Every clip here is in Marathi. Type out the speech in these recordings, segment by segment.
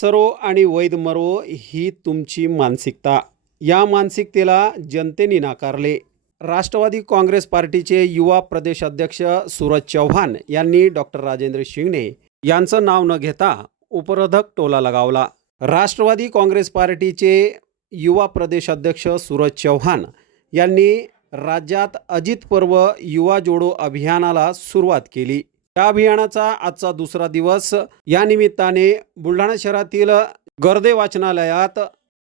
सरो आणि वैद मरो ही तुमची मानसिकता. या मानसिकतेला जनतेने नाकारले. राष्ट्रवादी काँग्रेस पार्टीचे युवा प्रदेश अध्यक्ष सूरज चव्हाण यांनी डॉक्टर राजेंद्र शिंगणे यांचं नाव न घेता उपरोधक टोला लगावला. राष्ट्रवादी काँग्रेस पार्टीचे युवा प्रदेश अध्यक्ष सूरज चव्हाण यांनी राज्यात अजित पर्व युवा जोडो अभियानाला सुरुवात केली. या अभियानाचा आजचा दुसरा दिवस. या निमित्ताने बुलढाणा शहरातील गर्दे वाचनालयात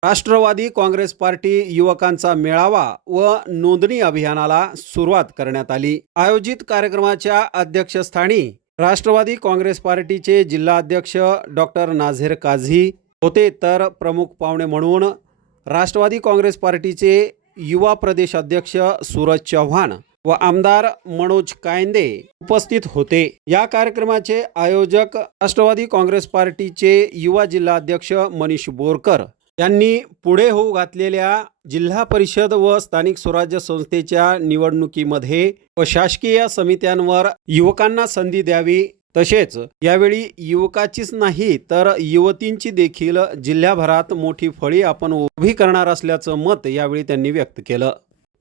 राष्ट्रवादी काँग्रेस पार्टी युवकांचा मेळावा व नोंदणी अभियानाला सुरुवात करण्यात आली. आयोजित कार्यक्रमाच्या अध्यक्षस्थानी राष्ट्रवादी काँग्रेस पार्टीचे जिल्हाध्यक्ष डॉक्टर नाझेर काझी होते तर प्रमुख पाहुणे म्हणून राष्ट्रवादी काँग्रेस पार्टीचे युवा प्रदेश अध्यक्ष सूरज चव्हाण व आमदार मनोज कायंदे उपस्थित होते. या कार्यक्रमाचे आयोजक राष्ट्रवादी काँग्रेस पार्टीचे युवा जिल्हाध्यक्ष मनीष बोरकर यांनी पुढे होऊ घातलेल्या जिल्हा परिषद व स्थानिक स्वराज्य संस्थेच्या निवडणुकीमध्ये व शासकीय समित्यांवर युवकांना संधी द्यावी. तसेच यावेळी युवकाचीच नाही तर युवतींची देखील जिल्ह्याभरात मोठी फळी आपण उभी करणार असल्याचं मत यावेळी त्यांनी व्यक्त केलं.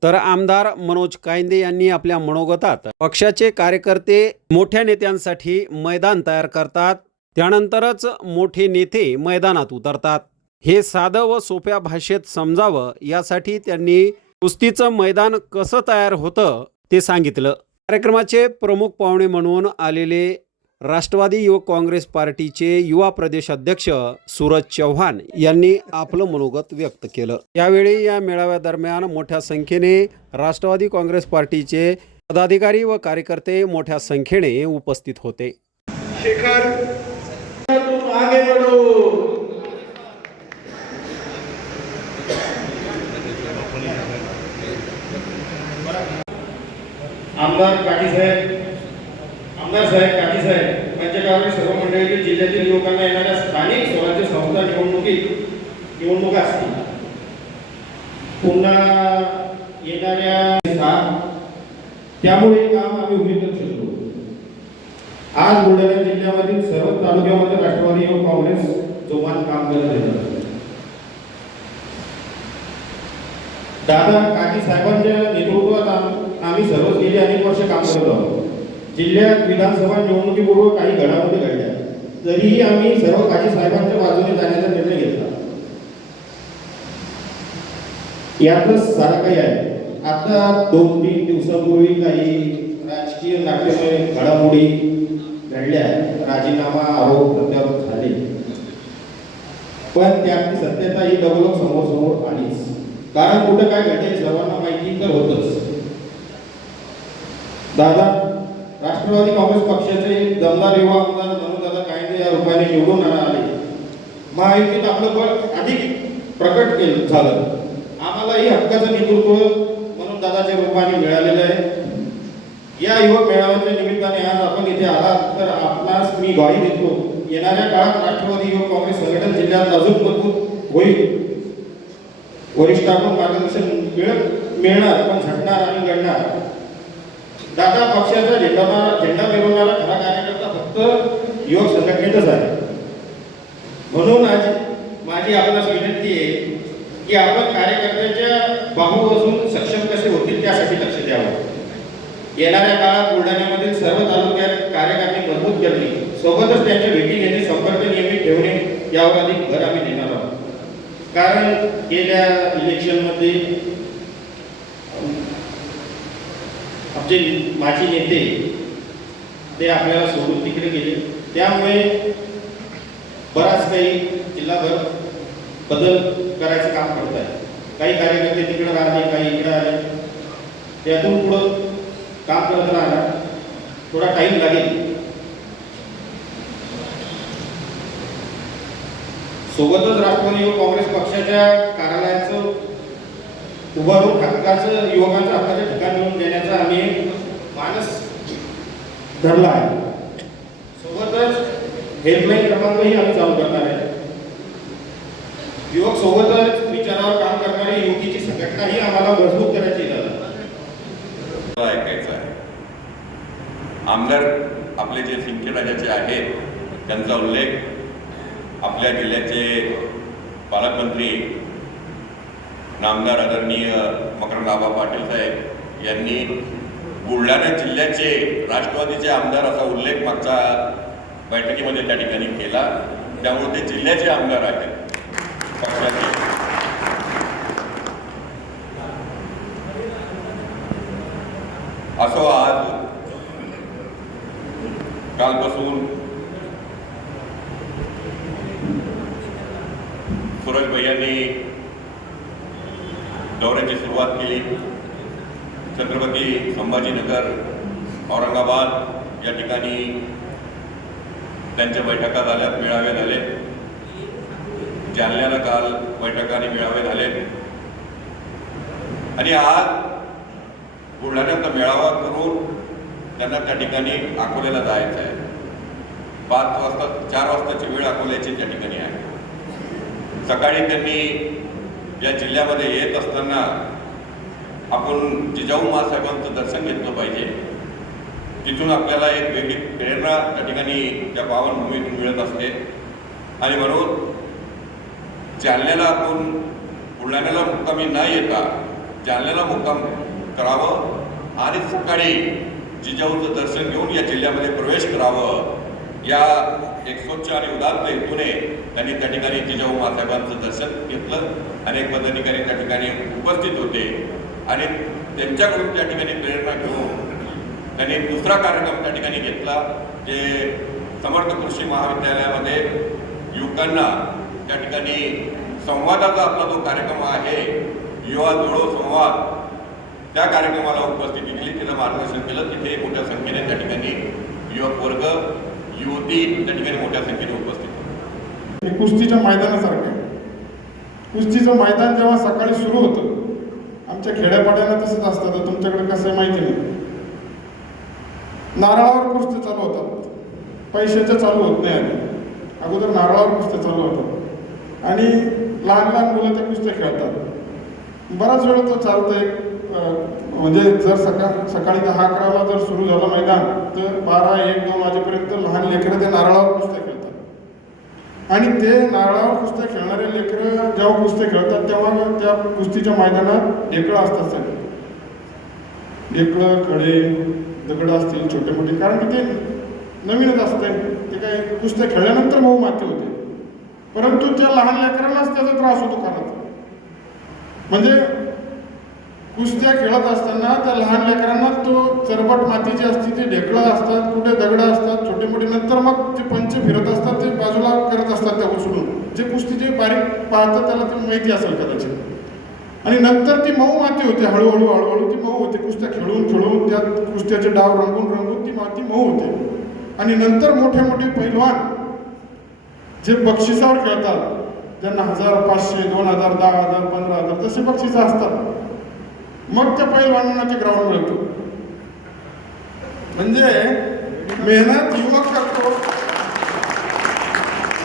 तर आमदार मनोज कायंदे यांनी आपल्या मनोगतात पक्षाचे कार्यकर्ते मोठ्या नेत्यांसाठी मैदान तयार करतात. त्यानंतरच मोठे नेते मैदानात उतरतात. हे साधं व सोप्या भाषेत समजावं यासाठी त्यांनी कुस्तीचं मैदान कसं तयार होतं ते सांगितलं. कार्यक्रमाचे प्रमुख पाहुणे म्हणून आलेले राष्ट्रवादी युवक काँग्रेस पार्टीचे युवा प्रदेश अध्यक्ष सूरज चव्हाण यांनी आपलं मनोगत व्यक्त केलं. यावेळी या मेळाव्यादरम्यान मोठ्या संख्येने राष्ट्रवादी काँग्रेस पार्टीचे पदाधिकारी व कार्यकर्ते मोठ्या संख्येने उपस्थित होते. शेखर तुम आगे बढ़ो. आमदार आमदार साहेब काठी साहेब यांच्या गावातील सर्व मंडळी जिल्ह्यातील युवकांना येणाऱ्या स्थानिक स्वराज्य संस्था निवडणुकीत निवडणुका असतील. पुन्हा येणाऱ्या त्यामुळे काम आम्ही उभी करू शकतो आज बुलढाणा जिल्ह्यामधील सर्व तालुक्यामध्ये राष्ट्रवादी युवक काँग्रेस जोमान काम करत आहे दादा काकी साहेबांच्या नेतृत्वात आम्ही सर्वच गेली अनेक वर्ष काम करत आहोत. जिल्ह्यात विधानसभा निवडणुकीपूर्व काही घडामोडी घडल्या. तरीही आम्ही सर्व काकी साहेबांच्या बाजूने जाण्याचा निर्णय घेतला. यातच सारा काही आहे. आता दोन तीन दिवसापूर्वी काही राजकीय नाट्यमय घडामोडी घडल्या. राजीनामा आरोप प्रत्यारोप झाले. पण त्यातली सत्यता ही डबलक समोर समोर आलीच. कारण कुठं काय घडेल सर्वांना माहिती तर होतच. दादा राष्ट्रवादी काँग्रेस पक्षाचे दमदार युवा आमदार मनोजदादा कायदे या रूपाने निवडून आले. महायुतीत आपलं बळ अधिक प्रकट केलं झालं. आम्हालाही हक्काचं नेतृत्व म्हणून दादाच्या रूपाने मिळालेलं आहे. या युवक मेळाव्याच्या निमित्ताने आज आपण इथे आलात तर आपणास मी ग्वाही देतो. येणाऱ्या काळात राष्ट्रवादी युवक काँग्रेस संघटन जिल्ह्यात अजून मजबूत होईल. वरिष्ठांकडून मार्गदर्शन मिळत मिळणार पण झटणार आणि घडणार. दादा पक्षाचा झेंडा झेंडा मिरवणारा खरा कार्यकर्ता फक्त युवक संघटनेतच आहे. म्हणून आज माझी आपणास विनंती आहे की आपण कार्यकर्त्याच्या बाहू असून सक्षम कसे होतील त्यासाठी लक्ष द्यावं. येणाऱ्या काळात बुलढाण्यामधील सर्व तालुक्यात कार्यकारिणी मजबूत करणे सोबतच त्यांच्या भेटी घेणे संपर्क नियमित ठेवणे यावर अधिक भर आम्ही देणार आहोत. कारण गेल्या इलेक्शनमध्ये जे माजी नेते ते आपल्याला सोडून तिकडे गेले. त्यामुळे बराच काही जिल्हाभर बदल करायचं काम करत आहे. काही कार्यकर्ते तिकडे राहिले काही इकडे आले. त्यातून पुढं काम करत राहणार. थोडा टाइम लागेल. सोबतच राष्ट्रवादी व काँग्रेस पक्षाच्या कार्यालयाचं उभारून हक्काचं युवकांच्या हक्काच्या ठिकाण मिळवून देण्याचा आम्ही एक मानस धरला आहे. सोबतच हेल्पलाईन क्रमांकही आम्ही चालू करणार आहे. युवक सोबतच विचारावर काम करणारी युवतीची संघटनाही आम्हाला मजबूत करायची गरज ऐकायचं आहे. आमदार आपले जे सिंके राजाचे आहेत त्यांचा उल्लेख आपल्या जिल्ह्याचे पालकमंत्री नामदार आदरणीय मकरंदाबा पाटील साहेब यांनी बुलढाणा जिल्ह्याचे राष्ट्रवादीचे आमदार असा उल्लेख मागच्या बैठकीमध्ये त्या ठिकाणी केला. त्यामुळे ते जिल्ह्याचे आमदार आहेत. पक्षाचे असो आज कालपासून सूरज भैयांनी दौऱ्याची सुरुवात केली छत्रपती संभाजीनगर औरंगाबाद या ठिकाणी त्यांच्या बैठका झाल्यात मेळावे झाले. जालन्याला काल बैठका आणि मेळावे झाले. आणि आज बुलढाण्याचा मेळावा करून त्यांना त्या ठिकाणी अकोल्याला जायचं आहे. पाच वाजता चार वाजताची वेळ अकोल्याची त्या ठिकाणी आहे. सकाळी त्यांनी या जिल्ह्यामध्ये येत असताना आपण जिजाऊ महासाहेबांचं दर्शन घेतलं पाहिजे. तिथून आपल्याला एक वेगळी प्रेरणा त्या ठिकाणी त्या पावनभूमीतून मिळत असते. आणि म्हणून जालन्याला आपण बुलढाण्याला मुक्कामी न येता जालन्याला मुक्काम करावं आणि सकाळी जिजाऊचं दर्शन घेऊन या जिल्ह्यामध्ये प्रवेश करावं या एक स्वच्छ आणि उदात्त हेतूने त्यांनी त्या ठिकाणी जिजाऊ मासाहेबांचं दर्शन घेतलं. अनेक पदाधिकारी त्या ठिकाणी उपस्थित होते. आणि त्यांच्याकडून त्या ठिकाणी प्रेरणा घेऊन त्यांनी दुसरा कार्यक्रम त्या ठिकाणी घेतला जे समर्थ कृषी महाविद्यालयामध्ये युवकांना त्या ठिकाणी संवादाचा आपला जो कार्यक्रम आहे युवा जोडो संवाद त्या कार्यक्रमाला उपस्थिती दिली. तिथं मार्गदर्शन केलं. तिथे मोठ्या संख्येने त्या ठिकाणी युवक वर्ग युवती त्या ठिकाणी मोठ्या संख्येने होते. हे कुस्तीच्या मैदानासारखं आहे. कुस्तीचं मैदान जेव्हा सकाळी सुरू होतं आमच्या खेड्यापाड्याला तसंच असतं. तर तुमच्याकडे कसं आहे माहिती नाही. नारळावर कुस्त्या चालू होतात. पैशाच्या चालू होत नाही आधी. अगोदर नारळावर कुस्त्या चालू होतात. आणि लहान लहान मुलं त्या कुस्त्या खेळतात. बराच वेळ तो चालतं एक म्हणजे जर सकाळ सकाळी दहा अकराला जर सुरू झालं मैदान तर बारा एक दोन वाजेपर्यंत लहान लेकरं त्या नारळावर कुस्त्या खेळतात. आणि ते नारळावर कुस्त्या खेळणारे लेकरं जेव्हा कुस्ती खेळतात तेव्हा त्या कुस्तीच्या मैदानात ढेकळं असतात सगळे. ढेकळं खडे दगड असतील छोटे मोठे कारण की ते नवीनच असते ते काय कुस्त्या खेळल्यानंतर मऊ माती होते. परंतु त्या लहान लेकरांनाच त्याचा त्रास होतो कारण म्हणजे कुस्त्या खेळत असताना त्या लहान लेकरांना तो चरबट माती जी असते ती ढेकळं असतात कुठे दगडं असतात छोटे मोठे नंतर मग ते पंच फिरत असतात ते बाजूला करत असतात त्या उचलून जे कुस्ती जे बारीक पाहतात त्याला ते माहिती असेल कदाचित. आणि नंतर ती मऊ माती होते हळूहळू हळूहळू ती मऊ होते. कुस्त्या खेळून खेळून त्यात कुस्त्याचे डाव रंगून रंगून ती माती मऊ होते. आणि नंतर मोठे मोठे पैलवान जे बक्षिसावर खेळतात ज्यांना हजार पाचशे दोन हजार दहा हजार पंधरा हजार तसे बक्षिसं असतात. मग त्या पैलवानांना ते ग्राउंड मिळतो म्हणजे मेहनत युवक करतो.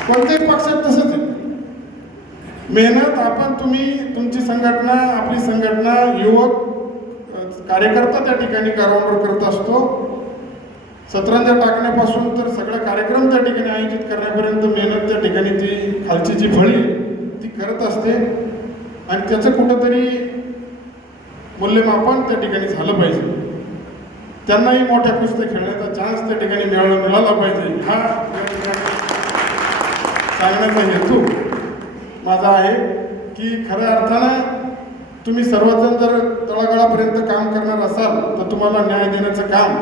कोणत्याही पक्षात तसंच आहे. मेहनत आपण तुम्ही तुमची संघटना आपली संघटना युवक कार्यकर्ता त्या ठिकाणी ग्राउंडवर करत असतो. सतरंजा टाकण्यापासून तर सगळं कार्यक्रम त्या ठिकाणी आयोजित करण्यापर्यंत मेहनत त्या ठिकाणी ती खालची जी फळी ती करत असते. आणि त्याचं कुठंतरी मूल्यमापन त्या ठिकाणी झालं पाहिजे. त्यांनाही मोठ्या कुस्त्या खेळण्याचा चान्स त्या ठिकाणी मिळाला मिळाला पाहिजे. हा ठिकाणी सांगण्याचा हेतू माझा आहे की खऱ्या अर्थानं तुम्ही सर्वजण जर तळागाळापर्यंत काम करणार असाल तर तुम्हाला न्याय देण्याचं काम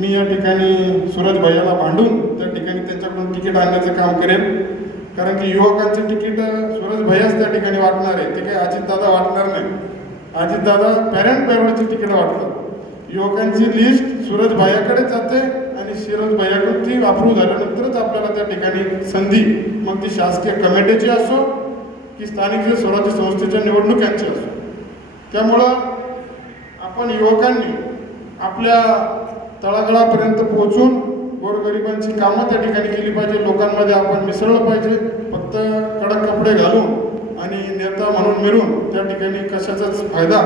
मी या ठिकाणी सूरज भैयाला भांडून त्या ठिकाणी त्यांच्याकडून तिकीट आणण्याचं काम करेन. कारण की युवकांचे तिकीट सूरज भैयाच त्या ठिकाणी वाटणार आहे. ते काही अजितदादा वाटणार नाही. अजितदादा पॅरेंट पॅरोडची तिकीट वाटलं. युवकांची लिस्ट सूरज भायाकडे जाते आणि सूरज भैयाकडून ती अप्रूव्ह झाल्यानंतरच आपल्याला त्या ठिकाणी संधी मग ती शासकीय कमिटीची असो की स्थानिक स्वराज्य संस्थेच्या निवडणुकांची असो. त्यामुळं आपण युवकांनी आपल्या तळागळापर्यंत पोहोचून गोरगरिबांची कामं त्या ठिकाणी केली पाहिजे लोकांमध्ये आपण मिसळलं पाहिजे फक्त कडक कपडे घालून म्हणून मिळून त्या ठिकाणी कशाचाच फायदा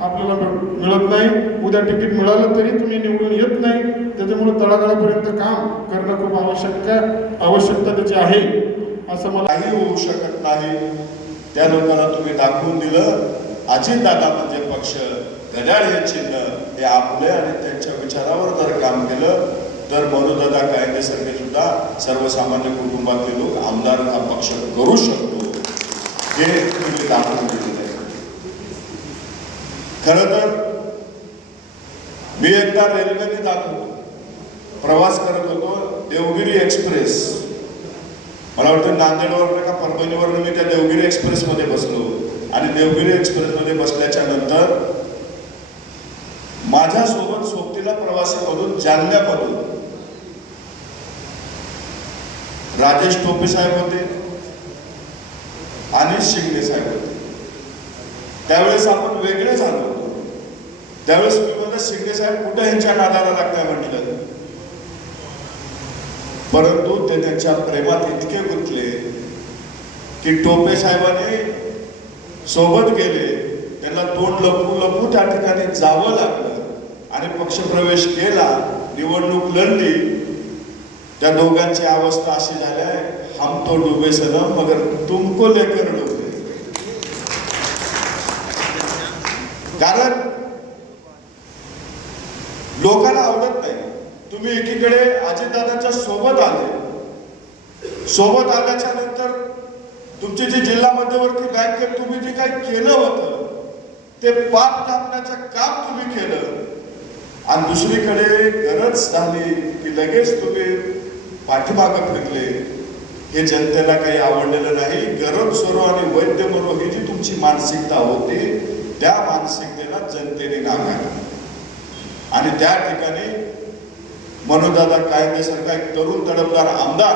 आपल्याला मिळ- मिळत नाही. उद्या तिकीट मिळालं तरी तुम्ही निवडून येत नाही. त्याच्यामुळे तळागाळापर्यंत काम करणं खूप आवश्यक आवश्यकता त्याची आहे. असं मला काही होऊ शकत नाही. त्या लोकांना तुम्ही दाखवून दिलं. अजितदादा म्हणजे पक्ष घड्याळ हे चिन्ह हे आपले आणि त्यांच्या विचारावर जर काम केलं तर मनोदादा कायदेसारखे सुद्धा सर्वसामान्य कुटुंबातले लोक आमदार हा पक्ष करू शकतो हे तुम्ही दाखवून दिलेलं आहे खरं तर मी एकदा रेल्वेने जात. होतो प्रवास करत होतो देवगिरी एक्सप्रेस. मला वाटतं नांदेडवरनं का परभणीवरनं मी त्या देवगिरी एक्सप्रेसमध्ये बसलो. आणि देवगिरी एक्सप्रेसमध्ये बसल्याच्या नंतर माझ्यासोबत सोबतीला प्रवासीमधून जालन्यामधून राजेश टोपे साहेब होते. आणि शिंगणे साहेब होते. त्यावेळेस आपण वेगळे झालो होतो. त्यावेळेस मी म्हणलं शिंगणे साहेब कुठं यांच्या नादाला लागताय म्हटलं परंतु ते त्यांच्या प्रेमात इतके गुंतले की टोपे साहेबांनी सोबत गेले. त्यांना तोंड लपू लपू त्या ठिकाणी जावं लागलं आणि पक्षप्रवेश केला. निवडणूक लढली. त्या दोघांची अवस्था अशी झाल्या हम तो डुबे सनम मगर तुमको लेकर डूबे। कारण लोकांना आवडत नाही. तुम्ही एकीकडे अजितदादाच्या सोबत आले. सोबत आल्याच्यानंतर तुमची जी जिल्हा मध्यवर्ती बँक तुम्ही जे काही केलं होतं ते पाप टाकण्याचं काम तुम्ही केलं. आणि दुसरीकडे गरज झाली की लगेच तुम्ही पाठीमागं फिरले. हे जनतेला काही आवडलेलं नाही. गरम स्वरो आणि वैद्य मरो ही जी तुमची मानसिकता होती त्या मानसिकतेला जनतेने नाकारलं. आणि त्या ठिकाणी मनोदादा कायदेसारखा एक तरुण तडफदार आमदार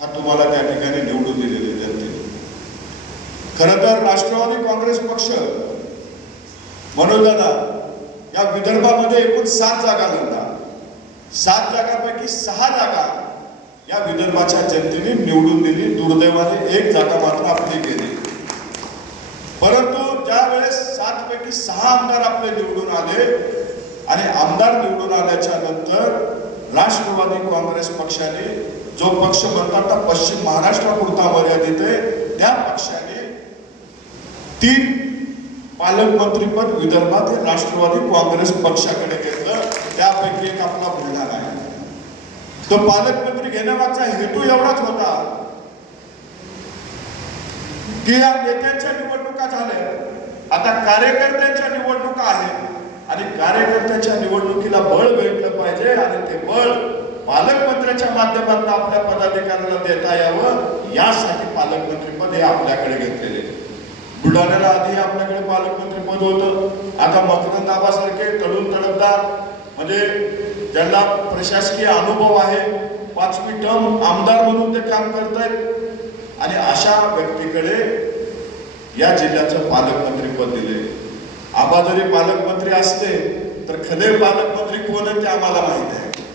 हा तुम्हाला त्या ठिकाणी निवडून दिलेले जनतेने. खरं तर राष्ट्रवादी काँग्रेस पक्ष मनोदादा या विदर्भामध्ये एकूण सात जागा लढला सात जागापैकी सहा जागा या विदर्भाच्या जनतेने निवडून दिली दुर्दैवाने एक जागा मात्र आपली गेली. परंतु ज्या वेळेस सात पैकी सहा आमदार आपले निवडून आले आणि आमदार निवडून आल्याच्यानंतर राष्ट्रवादी काँग्रेस पक्षाने जो पक्ष म्हणतात पश्चिम महाराष्ट्रापुरता मर्यादित आहे त्या पक्षाने तीन पालकमंत्रीपद विदर्भात राष्ट्रवादी काँग्रेस पक्षाकडे घेतलं. त्यापैकी एक आपला बुलढाणा आहे. तो पालकमंत्री घेण्यामागचा हेतू एवढाच होता की या नेत्यांच्या निवडणुका झाल्या. आता कार्यकर्त्यांच्या निवडणुका आहेत. आणि कार्यकर्त्याच्या निवडणुकीला बळ भेटलं पाहिजे आणि ते बळ पालकमंत्र्याच्या माध्यमातून आपल्या पदाधिकाऱ्यांना देता यावं यासाठी पालकमंत्रीपद हे आपल्याकडे घेतलेले बुलढाण्याला आधी आपल्याकडे पालकमंत्री पद होतं. आता मकरंद आबासारखे तडून तडपदार म्हणजे ज्यांना प्रशासकीय अनुभव आहे पाचवी टर्म आमदार म्हणून ते काम करत आहेत आणि अशा व्यक्तीकडे या जिल्ह्याचं पालकमंत्री पद दिले. आबा जरी पालकमंत्री असते तर खरे पालकमंत्री कोण आहे ते आम्हाला माहीत आहे.